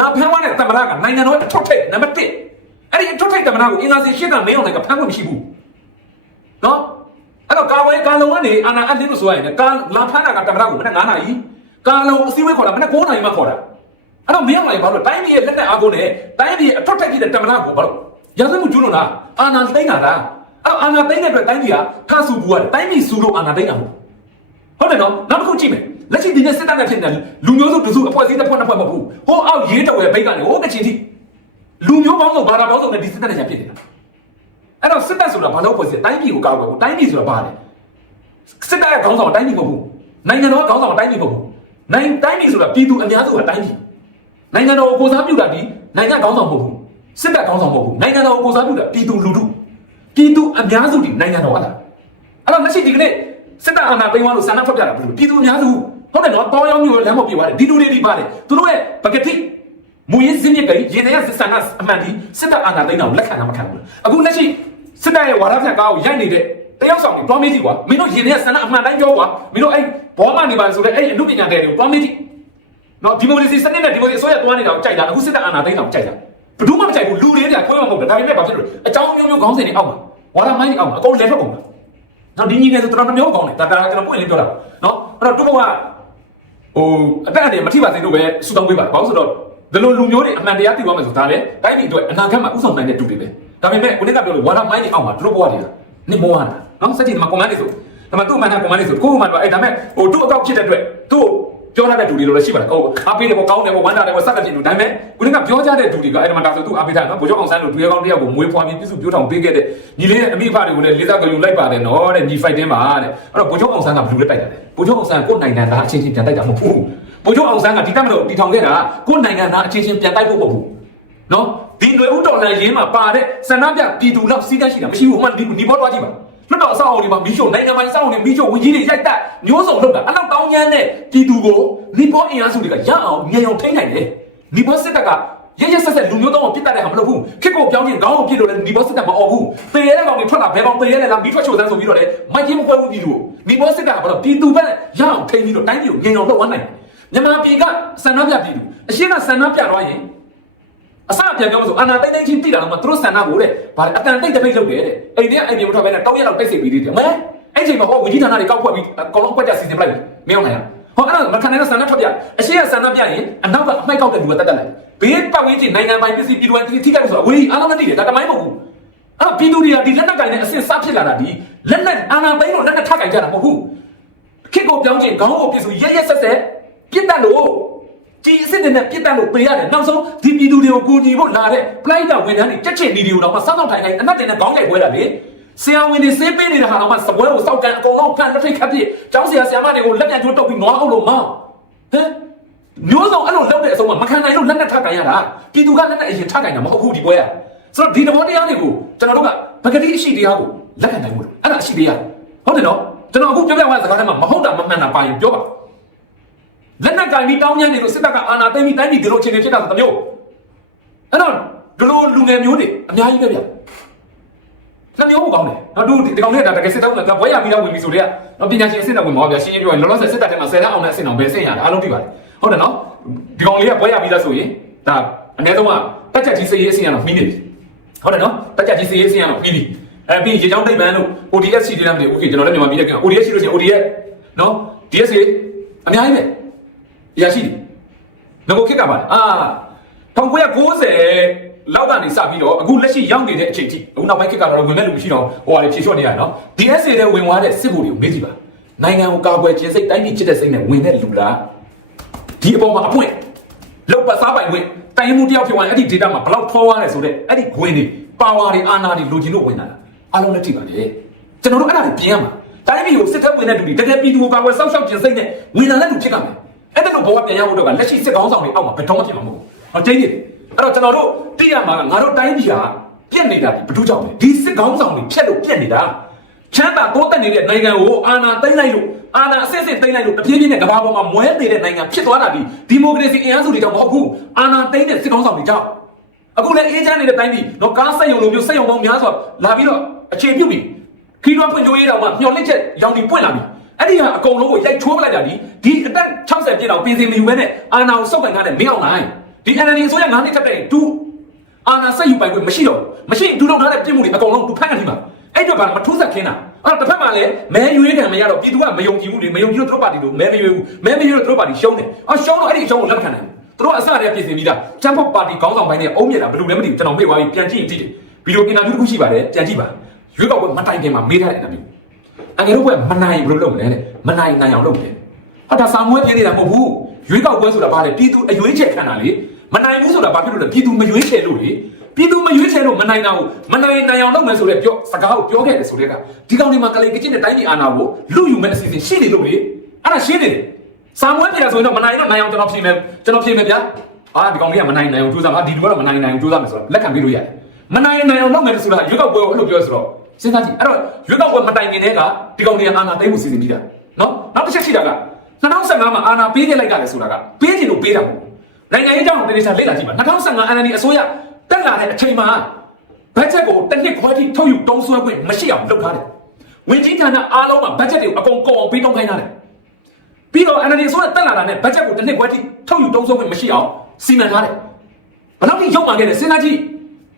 လာဖမ်းသွားတဲ့တမရကနိုင်ငံတော်အထွတ်ထိပ်နံပါတ်1အဲ့ဒီအထွတ်ထိပ်တမရကိုအင်္ဂါစင်ရှစ်ကမင်းအောင်နိုင်ကဖမ်းဖို့မရှိဘူးနော်အဲ့တော့ကာဝဲကာလုံကနေအာနာအလင်းလို့ဆိုရရင်ကာလာဖမ်းတာကတမရကိုမနေ့9နာရီကာလုံအစည်းအဝေးခေါ်တာမနေ့9နာရီမှခေါ်တာအဲ့တော့မင်းအောင်လိုက်ဘာလို့တိုင်းပြည်ရဲ့လက်နက်အားကိုနဲ့တိုင်းပြည်ရဲ့အထွတ်ထိပ်ကြီးတဲ့တမရကိုဘာလို့ရာဇဝတ်မှုကျူးလွန်တာအာနာသိမ့်တာလားအဲ့တော့အာနာသိမ့်တဲ့အတွက်တိုင်းပြည်ကထဆူပူရတယ်တိုင်းပြည်စူလို့အာနာသိမ့်တာမဟုတ်ဟုတ်တယ်နော်နောက်တစ်ခုကြည့်မယ် လက်ရှိဒီနေ့စစ်တပ်နဲ့ဖြစ်နေတဲ့လူမျိုးစုတစုအဖွဲ့အစည်းတစ်ဖွဲ့တစ်ဖွဲ့မဟုတ်ဘူးဟိုအောက်ရေးတော်ရဲ့ဘိတ်ကနေဟိုကချင်ထိလူမျိုးပေါင်းစုံဘာသာပေါင်းစုံနဲ့ဒီစစ်တပ်နဲ့ညာဖြစ်နေတာအဲ့တော့စစ်တပ်ဆိုတာဘာလို့ဖွဲ့စည်းတိုင်းပြည်ကိုကာကွယ်ဖို့တိုင်းပြည်ဆိုတာဘာလဲစစ်တပ်ရဲ့ခေါင်းဆောင်တိုင်းပြည်မဟုတ်ဘူးနိုင်ငံတော်ခေါင်းဆောင်တိုင်းပြည်မဟုတ်ဘူးနိုင်တိုင်းပြည်ဆိုတာပြည်သူအများစုကတိုင်းပြည်နိုင်ငံတော်ကိုကိုစားပြုတာဒီနိုင်ငံခေါင်းဆောင်မဟုတ်ဘူးစစ်တပ်ခေါင်းဆောင်မဟုတ်ဘူးနိုင်ငံတော်ကိုကိုစားပြုတာပြည်သူလူထုပြည်သူအများစုဒီနိုင်ငံတော်ကလားအဲ့တော့လက်ရှိဒီကနေ့ စစ်တပ်အာဏာသိမ်းသွားလို့ဆန္ဒထွက်ပြတာဘယ်လိုပြည်သူအများစုဟုတ်တယ်နော်တောင်းရောင်းမျိုးလမ်းမပြေသွားတယ်ဒီလူတွေဒီပါတယ်သူတို့ရဲ့ပကတိမူရင်းစင်းမြစ်ကလေးရေထဲကစစ်ဆန္ဒအမှန်ဒီစစ်တပ်အာဏာသိမ်းတာကိုလက်ခံတာမခံဘူးအခုလက်ရှိစစ်တပ်ရဲ့ဝါဒဖြန့်ကားကိုရိုက်နေတဲ့တယောက်ဆောင်ကိုတွားမေးကြည့်ကွာမင်းတို့ရေထဲကဆန္ဒအမှန်တိုင်းပြောကွာမင်းတို့အဲ့ဘောမနေပါဆိုတဲ့အဲ့အမှုပညာတဲ့တွေကိုတွားမေးကြည့်နော်ဒီမိုကရေစီစနစ်နဲ့ဒီမိုကရေစီအစိုးရတွားနေတာကိုကြိုက်တာအခုစစ်တပ်အာဏာသိမ်းတာကိုကြိုက်တာဘယ်သူမှမကြိုက်ဘူးလူတွေတည်းခွဲမှာမဟုတ်ဘူးဒါပေမဲ့ဘာဖြစ်လို့အကြောင်းမျိုးမျိုးခေါင်းစဉ်တွေအောက်မှာဝါဒမိုင်းတွေအောက်မှာအကုန်လဲထွက်ကုန်တာ နော်ဒီညီငယ်ဆိုတော်တော်မျိုးကောင်းတယ်ဒါဒါကျွန်တော်ပွင့်လင်းပြောတာနော်အဲ့တော့တူဘောကဟိုအတက်အတည်းမထိပါစေလို့ပဲဆူတောင်းပေးပါဘာလို့ဆိုတော့ဒီလိုလူမျိုးတွေအမှန်တရားသိသွားမယ်ဆိုဒါလည်းတိုင်းပြည်အတွက်အနာဂတ်မှာဥဆောင်နိုင်တဲ့တူတွေပဲဒါပေမဲ့ကိုနေ့ကပြောလို့ဝါဒမိုင်းတွေအောက်မှာသူတို့ဘဝတွေကနေမောဟတာနော်စက်ကြီးဒီမှာကွန်မန့်တွေဆိုဒါမှသူ့မှန်တာကွန်မန့်တွေဆိုကိုယ့်မှန်တော့အဲ့ဒါမဲ့ဟိုသူ့အကောက်ဖြစ်တဲ့အတွက်သူ့ ပြောရတဲ့တူတွေလို့လည်းရှိပါတယ်ဟိုအားပေးတယ်ပေါ့ကောင်းတယ်ပေါ့ဝမ်းသာတယ်ပေါ့စက်တဲ့ဖြစ်လို့ဒါပေမဲ့ကိုနေ့ကပြောကြတဲ့တူတွေကအဲ့ဒါမှဒါဆိုသူ့အားပေးတာနော်ဘိုးကျောင်းအောင်ဆန်းလို့တူရဲကောင်းတယောက်ကိုမွေးဖွားပြီးပြစုပြောထောင်ပေးခဲ့တဲ့ညီလေးရဲ့အမိဖတွေကိုလည်းလေးစားကြယူလိုက်ပါတယ်နော်တဲ့ညီ fight တင်းပါတဲ့အဲ့တော့ဘိုးကျောင်းအောင်ဆန်းကဘယ်လိုလဲတိုက်တာလဲဘိုးကျောင်းအောင်ဆန်းကိုယ်နိုင်ငံသားအချင်းချင်းပြန်တိုက်တာမဟုတ်ဘူးဗိုလ်ချုပ်အောင်ဆန်းကဒီတက်မလို့တီထောင်ခဲ့တာကိုယ်နိုင်ငံသားအချင်းချင်းပြန်တိုက်ဖို့ပေါ့ဘူးနော်ဒီຫນွေဦးတော်လှန်ရေးမှာပါတဲ့စန္ဒပြပြည်သူလောက်စီးကမ်းရှိတာမရှိဘူးဟိုမှဒီဒီဘောတော့ကြည့်ပါ လွတ်တော်အဆောက်အအုံတွေမှာမီးရှို့နိုင်ငံပိုင်အဆောက်အအုံတွေမီးရှို့ဝင်ကြီးတွေရိုက်တက်မျိုးစုံလုပ်တာအဲ့လောက်တောင်းကျမ်းတဲ့ပြည်သူကိုနီပေါ်အင်အားစုတွေကရအောင်မြေအောင်ထိန်းနိုင်တယ်နီပေါ်စစ်တပ်ကရရဆက်ဆက်လူမျိုးတော့ပြစ်တတ်တဲ့ဟာမလုပ်ဘူးခစ်ကိုပြောင်းချင်းခေါင်းကိုပြစ်လို့လည်းနီပေါ်စစ်တပ်မអော်ဘူးပေရဲတဲ့ကောင်တွေထွက်လာဘယ်ကောင်ပေရဲလဲလားမီးထွက်ချိုးစမ်းဆိုပြီးတော့လေမိုက်ကြီးမခွဲဘူးပြည်သူကိုနီပေါ်စစ်တပ်ကဘာလို့ပြည်သူပဲရအောင်ထိန်းပြီးတော့တိုင်းပြည်ကိုငြိမ်အောင်လုပ်ဝမ်းနိုင်တယ်မြန်မာပြည်ကစန္ဒပြပြည်သူအရှင်းကစန္ဒပြတော့ရင် အစပြန်ပြောမဆိုအနာတိတ်တိတ်ချင်းတိတာတော့မှသူတို့စန္ဒကိုတဲ့ဗါလေအတန်တိတ်တပိတ်လုပ်တယ်တဲ့အိမ်ထဲအိမ်ပြင်မထွက်ဘဲနဲ့တောင်းရက်တော့တိတ်စိတ်ပြီးသေးတယ်မဲအဲ့ချိန်မှာဟောဝကြီးဌာနတွေကောက်ဖွက်ပြီးအကောင်လုံးကွက်ကြစီစဉ်ပလိုက်ပြီမင်းအောင်နိုင်ဟောအဲ့ဒါမခံနိုင်တဲ့စန္ဒထွက်ပြအရှင်းကစန္ဒပြရင်အနောက်ကအမိုက်ကောက်တဲ့လူကတက်တက်လိုက်ဘေးပတ်ဝန်းကျင်နိုင်ငံပိုင်ပစ္စည်းပြည်သူတွေထိခိုက်ဆိုအဝေးအားလုံးမသိတယ်ဒါတမိုင်းမဟုတ်ဘူးအဲ့ပြည်သူတွေကဒီလက်နက်ကင်နဲ့အစစ်စားဖြစ်လာတာဒီလက်နက်အာနာသိန်းလို့လက်နက်ထပ်ကင်ကြတာမဟုတ်ဘူးခစ်ကိုပြောင်းချင်းခေါင်းကိုပြစ်ဆိုရက်ရက်ဆက်ဆက်ပြစ်တတ်လို့ ကြည်အစ်စ်နဲ့ပြစ်တက်လို့ပေးရတယ်နောက်ဆုံးဒီပြည်သူတွေကိုကိုညီဖို့လာတဲ့ဖလိုက်တာဝန်ထမ်းတွေကြက်ချင်နေတွေကိုတော့မှစောက်စောက်ထိုင်တိုင်းအနက်တင်နဲ့ခေါင်းကြိုက်ပွဲတာလေဆရာဝန်တွေစေးပေးနေတာဟာတော့မှစပွဲကိုစောက်ကန်အကုန်လုံးဖန်လက်ထိတ်ခတ်ပြစ်ကျောင်းဆရာဆရာမတွေကိုလက်ပြန်ကျိုးတုပ်ပြီးနွားအောင်လို့မောင်းဟမ်မျိုးစုံအဲ့လိုလုပ်တဲ့အဆုံးမှာမခံနိုင်လို့လက်နဲ့ထကန်ရတာပြည်သူကလက်နဲ့အရင်ထကန်တာမဟုတ်ဘူးဒီပွဲကဆိုတော့ဒီသဘောတရားတွေကိုကျွန်တော်တို့ကပကတိအရှိတရားကိုလက်ခံနိုင်မှုအဲ့ဒါအရှိတရားဟုတ်တယ်နော်ကျွန်တော်အခုပြောပြသွားတဲ့စကားထဲမှာမဟုတ်တာမမှန်တာပါရင်ပြောပါ လက်နက်ကင်ပြီးတောင်းညံ့နေလို့စစ်တပ်ကအာဏာသိမ်းပြီးတိုင်းပြည်ဒီလိုအခြေအနေဖြစ်တာဆိုတမျိုးအဲ့တော့ဒီလိုလူငယ်မျိုးတွေအများကြီးပဲဗျ နှမျိုးကောင်းတယ်နော်သူဒီကောင်လေးကတကယ်စစ်တောင်းကဘွဲရပြီးတော့ဝင်ပြီဆိုတော့နော်ပညာရှင်အစ်စ်တော့ဝင်မှာဗျာရှင်းရှင်းပြောရင်လောလောဆယ်စစ်တပ်ထဲမှာဆယ်တန်းအောင်တဲ့အစ်စ်အောင်ပဲဆင်ရတယ်အားလုံးသိပါတယ်ဟုတ်တယ်နော်ဒီကောင်လေးကဘွဲရပြီးသားဆိုရင်ဒါအနည်းဆုံးကတက်ချက်ကြီးစေးရေးအစ်စ်ရတော့ပြီးနေပြီဟုတ်တယ်နော်တက်ချက်ကြီးစေးရေးအစ်စ်ရတော့ပြီးပြီအဲပြီးရေချောင်းတိတ်ပန်းလို့ ODS တွေလည်းမသိဘူးโอเคကျွန်တော်လည်းမြန်မာပြည်က ODS ရှိလို့ရှိရင် ODS နော် DS အများကြီးပဲ ရရှိတယ်ငါကိုခက်ကပါအာ1990လောက်ကနေစပြီးတော့အခုလက်ရှိရောက်နေတဲ့အချိန်ထိအခုနောက်ပိုင်းခက်ကတော့ဝင်မဲ့လူမရှိတော့ဟိုဟာလေဖြေလျှော့နေရနော် DSA တဲ့ဝင်သွားတဲ့စစ်ဗိုလ်တွေကိုမေးကြည့်ပါနိုင်ငံကိုကာကွယ်ခြင်းစိတ်တိုင်းပြည်ချစ်တဲ့စိတ်နဲ့ဝင်တဲ့လူလားဒီအပေါ်မှာအပွင့်လောက်ပတ်စားပိုင်ဝင်တိုင်းမှုတယောက်ဖြစ်သွားရင်အဲ့ဒီ data မှာဘယ်လောက်ထောသွားရဲဆိုတဲ့အဲ့ဒီခွင်းတွေ power တွေအာဏာတွေလိုချင်လို့ဝင်တာလားအားလုံးလက်ထိပါလေကျွန်တော်တို့အဲ့ဒါတွေပြင်ရမှာတိုင်းပြည်ကိုစစ်တပ်ဝင်တဲ့လူတွေတကယ်ပြည်သူကိုကာကွယ်စောင့်ရှောက်ခြင်းစိတ်နဲ့ဝင်လာတဲ့လူဖြစ်ကြမယ် အဲ့ဒါလို့ဘဝပြန်ရဖို့တော့ကလက်ရှိစစ်ကောင်းဆောင်တွေအောက်မှာဘယ်တော့မှဖြစ်မှာမဟုတ်ဘူးဟောကျင်းနေတယ်အဲ့တော့ကျွန်တော်တို့သိရမှာကငါတို့တိုင်းပြည်ကပြက်နေတာဘယ်သူကြောင့်လဲဒီစစ်ကောင်းဆောင်တွေဖြက်လို့ပြက်နေတာချမ်းသာတိုးတက်နေတဲ့နိုင်ငံကိုအာဏာသိမ်းလိုက်လို့အာဏာအစစ်စစ်သိမ်းလိုက်လို့တပြေးပြေးနဲ့ကမ္ဘာပေါ်မှာမွဲနေတဲ့နိုင်ငံဖြစ်သွားတာဒီဒီမိုကရေစီအင်အားစုတွေကြောင့်မဟုတ်ဘူးအာဏာသိမ်းတဲ့စစ်ကောင်းဆောင်တွေကြောင့်အခုလည်းအေးချမ်းနေတဲ့တိုင်းပြည်တော့ကားဆက်ယုံလိုမျိုးဆက်ယုံပေါင်းများစွာလာပြီးတော့အခြေပြုပြီးခီးတွားဖွင့်ကြိုးရေးတောင်မှမျော်လင့်ချက်ရောင်ဒီပွင့်လာပြီ အဲ့ဒီဟာအကုန်လုံးကိုရိုက်ချိုးပလိုက်တာဒီဒီအသက်60ပြည့်တော့ပြင်စင်မယူဘဲနဲ့အာဏာကိုစုပ်ကန်ထားတဲ့မင်းအောင်နိုင်ဒီ NLD ဆိုရ9နှစ်ထက်တဲ့တူအာဏာဆက်ယူပိုင်ခွင့်မရှိတော့ဘူးမရှိဒူလောက်ထားတဲ့ပြည်မှုတွေအကုန်လုံးသူဖမ်းနေပြီပါအဲ့တော့ကမထူးဆက်ခင်းတာအဲ့တော့တစ်ဖက်မှာလည်းမဲရွေးခံမရတော့ပြည်သူကမယုံကြည်ဘူးလေမယုံကြည်လို့သူတို့ပါတီလို့မဲမရွေးဘူးမဲမရွေးလို့သူတို့ပါတီရှုံးတယ်အော်ရှုံးတော့အဲ့ဒီရှုံးကိုလက်မခံနိုင်ဘူးသူတို့အစတည်းကပြင်ဆင်ပြီးသားချမ်ဖို့ပါတီခေါင်းဆောင်ပိုင်းနဲ့အုံးမြက်တာဘယ်လိုလဲမသိဘူးကျွန်တော်မေ့သွားပြီပြန်ကြည့်ရင်ကြည့်တယ်ဗီဒီယိုအင်တာဗျူးတစ်ခုရှိပါတယ်ပြန်ကြည့်ပါရွေးကောက်ပွဲမတိုင်ခင်မှာမေးထားတဲ့အင်တာဗျူး အငယ်တို့ကမနိုင်ဘယ်လိုလုပ်မလဲတဲ့မနိုင်နိုင်အောင်လုပ်တယ်ဟာဒါစာမွေးပြနေတာမဟုတ်ဘူးရွေးကောက်ပွဲဆိုတာဘာလဲပြည်သူအရွေးချယ်ခံတာလေမနိုင်ဘူးဆိုတာဘာဖြစ်လို့လဲပြည်သူမရွေးချယ်လို့လေပြည်သူမရွေးချယ်လို့မနိုင်တာကိုမနိုင်နိုင်အောင်လုပ်မယ်ဆိုတဲ့ပြောစကားကိုပြောခဲ့တယ်ဆိုတဲ့ကဒီကောင်ဒီမှာကလေးကချင်းတဲ့တိုင်းပြည်အာဏာကိုလူယူမဲ့အစီအစဉ်ရှိနေလို့လေအဲ့ဒါရှင်းနေတယ်စာမွေးပြတာဆိုရင်တော့မနိုင်တော့နိုင်အောင်ကျွန်တော်ဖြေမယ်ကျွန်တော်ဖြေမယ်ဗျာအာဒီကောင်လေးကမနိုင်နိုင်အောင်ကြိုးစားမှာဒီလူကတော့မနိုင်နိုင်အောင်ကြိုးစားမယ်ဆိုတော့လက်ခံပေးလို့ရတယ်မနိုင်နိုင်အောင်လုပ်မယ်ဆိုတာရွေးကောက်ပွဲကိုအဲ့လိုပြောဆိုတော့ စဉ်းစားကြည့်အဲ့တော့ရွေးကောက်ပွဲမတိုင်ခင်တည်းကဒီကောင်လေးကအာဏာသိမ်းမှုစီစဉ်ပြီးတာနော်နောက်တစ်ချက်ရှိတာက2015မှာအာဏာပေးခဲ့လိုက်ကြတယ်ဆိုတာကပေးချင်လို့ပေးတာမဟုတ်ဘူးနိုင်ငံရေးကြောင့်တေချာလေ့လာကြည့်ပါ2015 NLD အစိုးရတက်လာတဲ့အချိန်မှာဘတ်ဂျက်ကိုတစ်နှစ်ခွဲထိထုတ်ယူတုံးဆွဲခွင့်မရှိအောင်လုပ်ထားတယ်ဝင်ကြီးဌာနအားလုံးမှာဘတ်ဂျက်တွေကိုအကုန်ကုန်အောင်ပေးတုံးခိုင်းထားတယ်ပြီးတော့ NLD အစိုးရတက်လာတာနဲ့ဘတ်ဂျက်ကိုတစ်နှစ်ခွဲထိထုတ်ယူတုံးဆွဲခွင့်မရှိအောင်စီမံထားတယ်ဘယ်လောက်ထိရုပ်မှန်ခဲ့လဲစဉ်းစားကြည့်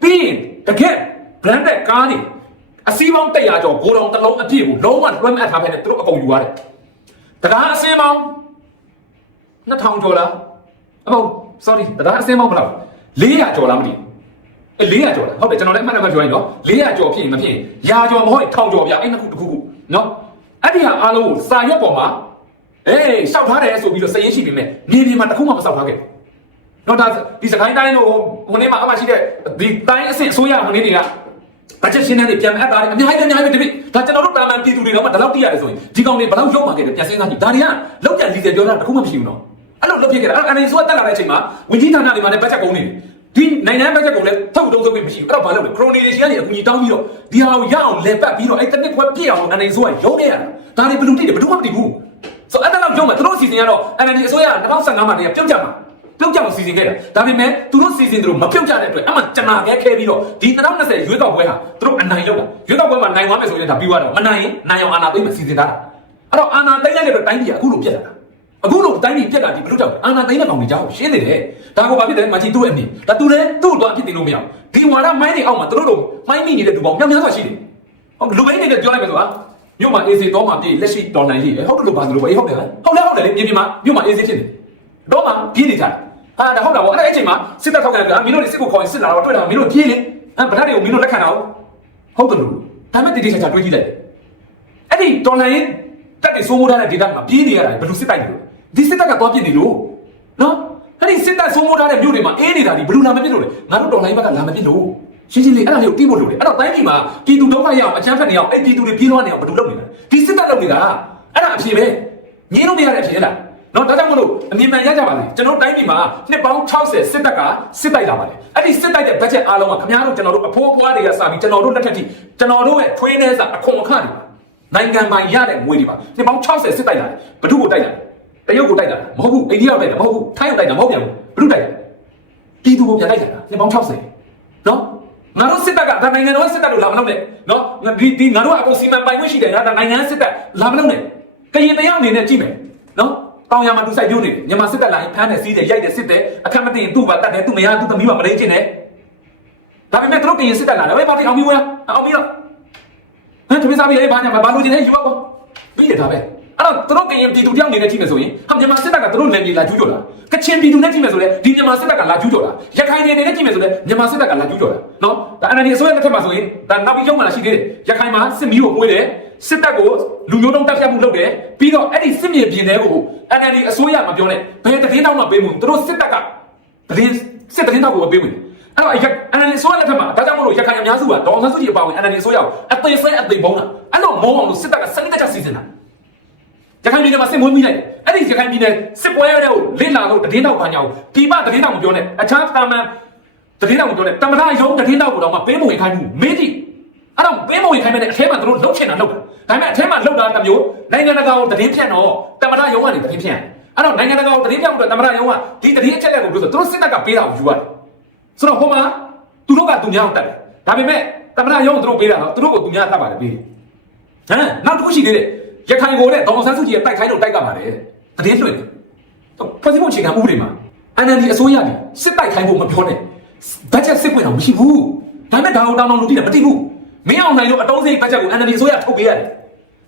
ပြီးရင်တကယ် branded ကားတွေ အစည်းပေါင်း100ကျော်ဂိုးတောင်တစ်လုံးအပြည့်ကိုလုံးဝလွှဲမအပ်ထားဖဲနဲ့သူတို့အကုန်ယူရတယ်တရားအစင်းပေါင်း2000ကျော်လားအမဟုတ် sorry တရားအစင်းပေါင်းဘယ်လောက်400ကျော်လားမသိဘူးအဲ400ကျော်လားဟုတ်တယ်ကျွန်တော်လည်းအမှန်တမ်းပြောရင်နော်400ကျော်ဖြစ်ရင်မဖြစ်ရင်ရာကျော်မဟုတ်ရင်1000ကျော်ဗျအဲ့နှစ်ခုတစ်ခုခုနော်အဲ့ဒီဟာအားလုံးကိုစာရွက်ပေါ်မှာအေးရှောက်ထားတယ်ဆိုပြီးတော့စရင်ရှိပြီမဲ့မြေပြင်မှာတစ်ခုမှမစောက်ထားခဲ့နော်ဒါဒီစကိုင်းတိုင်းတို့ဟိုနေ့မှာအမှရှိတဲ့ဒီတိုင်းအစ်စ်အစိုးရဟိုနေ့တွေက ဘတ်ဂျက်ရှင်းတဲ့ပြန်အပ်တာတွေအများကြီးအများကြီးတပိဒါကျွန်တော်တို့တာမန်ပြည်သူတွေတော့မှဒီလောက်တိရတယ်ဆိုရင်ဒီကောင်တွေဘယ်လောက်ရုံမှခဲ့တယ်ပြန်စဉ်းစားကြည့်ဒါတွေကလောက်ပြန်လီဆယ်ပြောတာတစ်ခုမှမရှိဘူးနော်အဲ့လိုလုပ်ဖြစ်ခဲ့တာအဲ့အနေဆိုတက်လာတဲ့အချိန်မှာဝင်ကြီးဌာနတွေမှာလည်းဘတ်ဂျက်ကုန်နေတယ်ဒီနိုင်ငံဘက်ကကိုလည်းထုတ်တုံးသုံးခွင့်မရှိဘူးအဲ့တော့ဘာလုပ်လဲခရိုနီတွေရှိကနေအကူကြီးတောင်းပြီးတော့ဒီဟာကိုရအောင်လဲပတ်ပြီးတော့အဲ့တစ်နှစ်ခွဲပြည့်အောင်အနေဆိုကရုံးနေရတာဒါတွေဘယ်လိုတိတယ်ဘယ်သူမှမသိဘူးဆိုအဲ့ဒါတော့ရုံးမှာသူတို့စီစဉ်ရတော့ NLD အစိုးရ2015မှာတည်းကပြုတ်ကြမှာ ပြုတ်ကြအောင်စီစဉ်ခဲ့တာဒါပေမဲ့သူတို့စီစဉ်သူတို့မပြုတ်ကြတဲ့အတွက်အမှကျနာခဲခဲပြီးတော့ဒီ2020ရွေးကောက်ပွဲဟာသူတို့အနိုင်လောက်တာရွေးကောက်ပွဲမှာနိုင်သွားမယ်ဆိုရင်ဒါပြီးသွားတော့မနိုင်ရင်နိုင်အောင်အာဏာသိမ်းမယ်စီစဉ်ထားတာအဲ့တော့အာဏာသိမ်းလိုက်တဲ့အတွက်တိုင်းပြည်ကအခုလိုပြက်လာတာအခုလိုတိုင်းပြည်ပြက်လာဒီဘယ်လိုကြောင့်အာဏာသိမ်းတဲ့ကောင်တွေကြောင့်ရှင်းနေတယ်ဒါကဘာဖြစ်တယ်မချီသူ့ရဲ့အမြင်ဒါသူလည်းသူ့တော့အဖြစ်တင်လို့မရဘူးဒီဝါဒမိုင်းတွေအောက်မှာသူတို့တို့မိုင်းမိနေတဲ့သူပေါင်းများများစွာရှိတယ်ဟုတ်လူမင်းတွေပြောလိုက်မယ်ဆိုတာမြို့မှာအေးစီတော့မှပြေးလက်ရှိတော်နိုင်ရှိတယ်ဟုတ်တယ်လို့ပါလို့ပဲဟုတ်တယ်ဟုတ်လဲဟုတ်တယ်လေမြေပြင်မှာမြို့မှာအေးစီဖြစ်နေတော့မှပြေးနေကြတယ် ဟာဒါဟုတ်တာပေါ့အဲ့ဒါအဲ့ချိန်မှာစစ်တပ်ထောက်ခံကမင်းတို့စစ်ကိုခေါ်ရင်စစ်လာတော့တွေ့တာမင်းတို့ပြေးလေဟမ်ဗဒတ်တွေကိုမင်းတို့လက်ခံတာဟုတ်တယ်လို့ဒါမဲ့တတိချာချာတွေးကြည့်လိုက်အဲ့ဒီတော်နိုင်တက်တွေစိုးမိုးထားတဲ့ဒေတာမှာပြေးနေရတာဘယ်လိုစစ်တိုက်နေလို့ဒီစစ်တပ်ကတော့ပြစ်နေလို့နော်အဲ့ဒီစစ်တပ်စိုးမိုးထားတဲ့မြို့တွေမှာအေးနေတာဒီဘယ်လိုလာမပြစ်လို့လဲငါတို့တော်လိုင်းဘက်ကလာမပြစ်လို့ရှင်းရှင်းလေးအဲ့ဒါလေးကိုတီးဖို့လိုတယ်အဲ့တော့တိုင်းပြည်မှာပြည်သူဒုက္ခရအောင်အချမ်းဖက်နေအောင်အဲ့ပြည်သူတွေပြေးလွှားနေအောင်ဘယ်လိုလုပ်နေတာဒီစစ်တပ်လုပ်နေတာအဲ့ဒါအဖြေပဲငင်းလို့မရတဲ့အဖြေလား နော်ဒါကြောင့်မလို့အမြင်မှန်ရကြပါလေကျွန်တော်တိုင်းပြည်မှာနှစ်ပေါင်း60စစ်တပ်ကစစ်တိုက်လာပါလေအဲ့ဒီစစ်တိုက်တဲ့ဘတ်ဂျက်အားလုံးကခင်ဗျားတို့ကျွန်တော်တို့အဖိုးအဖွားတွေကစပြီးကျွန်တော်တို့လက်ထက်ထိကျွန်တော်တို့ရဲ့ထွေးနေစာအခွန်အခတွေနိုင်ငံပိုင်ရတဲ့ငွေတွေပါနှစ်ပေါင်း60စစ်တိုက်လာတယ်ဘယ်သူကိုတိုက်လာလဲတရုတ်ကိုတိုက်တာမဟုတ်ဘူးအိန္ဒိယကိုတိုက်တာမဟုတ်ဘူးထိုင်းကိုတိုက်တာမဟုတ်ပြန်ဘူးဘယ်သူတိုက်လဲပြည်သူကိုပြန်တိုက်တာနှစ်ပေါင်း60နော်ငါတို့စစ်တပ်ကဒါနိုင်ငံတော်စစ်တပ်လို့လာမလုပ်နဲ့နော်ဒီဒီငါတို့ကအကုန်စီမံပိုင်ခွင့်ရှိတယ်ငါဒါနိုင်ငံစစ်တပ်လာမလုပ်နဲ့ကရင်တရားအနေနဲ့ကြည့်မယ်နော် တောင်ရမှာသူစိုက်ပြိုးနေတယ်မြန်မာစစ်တပ်လာရင်ဖမ်းတယ်စီးတယ်ရိုက်တယ်စစ်တယ်အခက်မတင်သူ့ဘာတတ်တယ်သူ့မယားသူ့သမီးဘာမလေးချင်းတယ်ဒါပေမဲ့သူတို့ကရင်စစ်တပ်လာတယ်ဝေးပါတိအောင်ပြီးဝဲအောင်ပြီးတော့ဟမ်တမင်စားပြီးရေးဘာညာဘာလို့ကျင်လဲယူပါကွာပြီးတယ်ဒါပဲ အဲ့တော့သူတို့ကရင်ပြည်သူတယောက်အနေနဲ့ကြည့်မယ်ဆိုရင်ဟာမြန်မာစစ်တပ်ကသူတို့နယ်မြေလာကျူးကျော်တာကချင်ပြည်သူနဲ့ကြည့်မယ်ဆိုလဲဒီမြန်မာစစ်တပ်ကလာကျူးကျော်တာရခိုင်နယ်နဲ့ကြည့်မယ်ဆိုလဲမြန်မာစစ်တပ်ကလာကျူးကျော်တာနော်ဒါအန်အန်ဒီအစိုးရလက်ထက်မှာဆိုရင်ဒါနောက်ပြီးရုံးမှလာရှိသေးတယ်ရခိုင်မှာစစ်မီးကိုမွေးတယ်စစ်တပ်ကိုလူမျိုးတုံးတပ်ဖြတ်မှုလုပ်တယ်ပြီးတော့အဲ့ဒီစစ်မြေပြင်တွေကိုအန်အန်ဒီအစိုးရမပြောနဲ့ဘယ်တည်င်းတောက်မှပေးမှုသူတို့စစ်တပ်ကတည်င်းစစ်တည်င်းတောက်ကိုပေးမှုအဲ့တော့အန်အန်ဒီအစိုးရလက်ထက်မှာဒါကြောင့်မလို့ရခိုင်အများစုကဒေါအောင်ဆန်းစုကြည်အပါဝင်အန်အန်ဒီအစိုးရကိုအသေးဆွဲအသေးပုံးတာအဲ့တော့မောအောင်လို့စစ်တပ်ကစနစ်တကျစီစဉ်တာ ရခိုင်ပြည်နယ်မှာစစ်မွေးမိလိုက်အဲ့ဒီရခိုင်ပြည်နယ်စစ်ပွဲတွေကိုလိလာလို့တည်င်းတော့ဘာညာကိုပြပတည်င်းတော့မပြောနဲ့အခြားတာမန်တည်င်းတော့မပြောနဲ့တမရရုံးတည်င်းတော့ကိုတော့မပေးမဝင်ခိုင်းဘူးမေးကြည့်အဲ့တော့ပေးမဝင်ခိုင်းမဲ့အထဲမှာသူတို့လှုပ်ချင်တာလှုပ်တာဒါပေမဲ့အထဲမှာလှုပ်တာတစ်မျိုးနိုင်ငံတကာကိုတည်င်းဖြန့်တော့တမရရုံးကနေတည်င်းဖြန့်အဲ့တော့နိုင်ငံတကာကိုတည်င်းဖြန့်ဖို့တမရရုံးကဒီတည်င်းအချက်လက်ကိုပြောဆိုသူတို့စစ်တပ်ကပေးတာကိုယူရတယ်ဆိုတော့ဟိုမှာသူတို့ကသူများကိုတတ်တယ်ဒါပေမဲ့တမရရုံးကသူတို့ပေးတာတော့သူတို့ကိုသူများတတ်ပါတယ်ပေးတယ်ဟမ်နောက်တစ်ခုရှိသေးတယ် ရခိုင်ကိုလည်းဒေါအောင်ဆန်းစုကြည်ကတိုက်ခိုင်းလို့တိုက်ကပါတယ်တည်င်းလွှင့်ဖွဲ့စည်းမှုအခြေခံဥပဒေမှာ NLD အစိုးရကစစ်တိုက်ခိုင်းဖို့မပြောနဲ့ဘတ်ဂျက်စစ်ပွင့်တော့မရှိဘူးဒါပေမဲ့ဒါအောင်တောင်းတောင်းလို့တည်တယ်မတည်ဘူးမင်းအောင်နိုင်လို့အတုံးစိတ်ဘတ်ဂျက်ကို NLD အစိုးရထုတ်ပေးရတယ်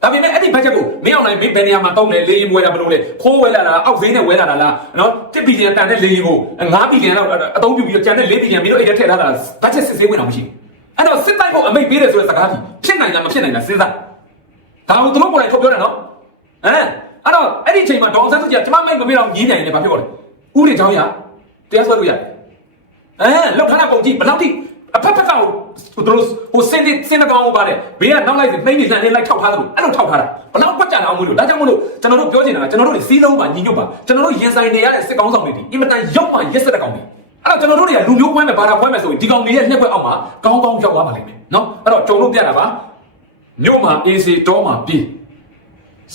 ဒါပေမဲ့အဲ့ဒီဘတ်ဂျက်ကိုမင်းအောင်နိုင်မင်းဘယ်နေရာမှာတောင်းလဲလေရင်ဝယ်တာမလို့လေခိုးဝယ်လာတာအောက်ဈေးနဲ့ဝယ်လာတာလားနော်1ဘီလီယံတန်တဲ့လေရင်ကို9ဘီလီယံလောက်အသုံးပြုပြီးတော့ကျန်တဲ့4ဘီလီယံမင်းတို့အိတ်ထဲထည့်ထားတာဘတ်ဂျက်စစ်ဆေးဝင်တော့မရှိဘူးအဲ့တော့စစ်တိုက်ဖို့အမိတ်ပေးတယ်ဆိုတဲ့စကားကြီးဖြစ်နိုင်လားမဖြစ်နိုင်လားစဉ်းစား ဒါကိုသူတို့ကိုယ်တိုင်ထုတ်ပြောတယ်နော်ဟမ်အဲ့တော့အဲ့ဒီအချိန်မှာဒေါအောင်ဆန်းစုကြည်ကကျမမိတ်မမေ့တော့ညင်းနိုင်တယ်ဘာဖြစ်လို့လဲဥတွေချောင်းရတရားစွဲလို့ရတယ်အဲလောက်ထားတာပုံကြည့်ဘယ်လောက်ထိအဖက်ဖက်ကဟိုသူတို့ဟိုစင်ဒီစင်တကောင်ဟိုပါတယ်ဘေးကနောက်လိုက်နှိမ့်နေလှန်နေလိုက်ထောက်ထားတယ်လို့အဲ့လိုထောက်ထားတာဘယ်လောက်ကွက်ကြတာအောင်မလို့ဒါကြောင့်မလို့ကျွန်တော်တို့ပြောချင်တာကကျွန်တော်တို့တွေစီးလုံးပါညီညွတ်ပါကျွန်တော်တို့ရင်ဆိုင်နေရတဲ့စစ်ကောင်းဆောင်တွေဒီအင်မတန်ရုပ်မှရက်စက်တဲ့ကောင်တွေအဲ့တော့ကျွန်တော်တို့တွေကလူမျိုးပွဲမယ်ဘာသာပွဲမယ်ဆိုရင်ဒီကောင်တွေရဲ့လက်ွက်အောက်မှာကောင်းကောင်းရောက်သွားပါလိမ့်မယ်နော်အဲ့တော့ကြုံလို့ပြတာပါ မြို့မှာအေးစေတောမှာပြေး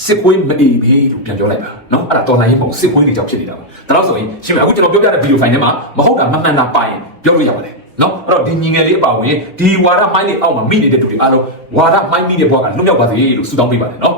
စစ်ပွေးမအေးဘူးလို့ပြန်ပြောလိုက်ပါနော်အဲ့ဒါတော်လိုင်းရေးမဟုတ်စစ်ပွေးတွေကြောင့်ဖြစ်နေတာပါဒါတော့ဆိုရင်ရှင်အခုကျွန်တော်ပြောပြတဲ့ဗီဒီယိုဖိုင်ထဲမှာမဟုတ်တာမမှန်တာပါရင်ပြောလို့ရပါတယ်နော်အဲ့တော့ဒီညီငယ်လေးအပါဝင်ဒီဝါဒမိုင်းလေးအောက်မှာမိနေတဲ့သူတွေအားလုံးဝါဒမိုင်းမိတဲ့ဘွားကလွတ်မြောက်ပါစေလို့ဆုတောင်းပေးပါတယ်နော်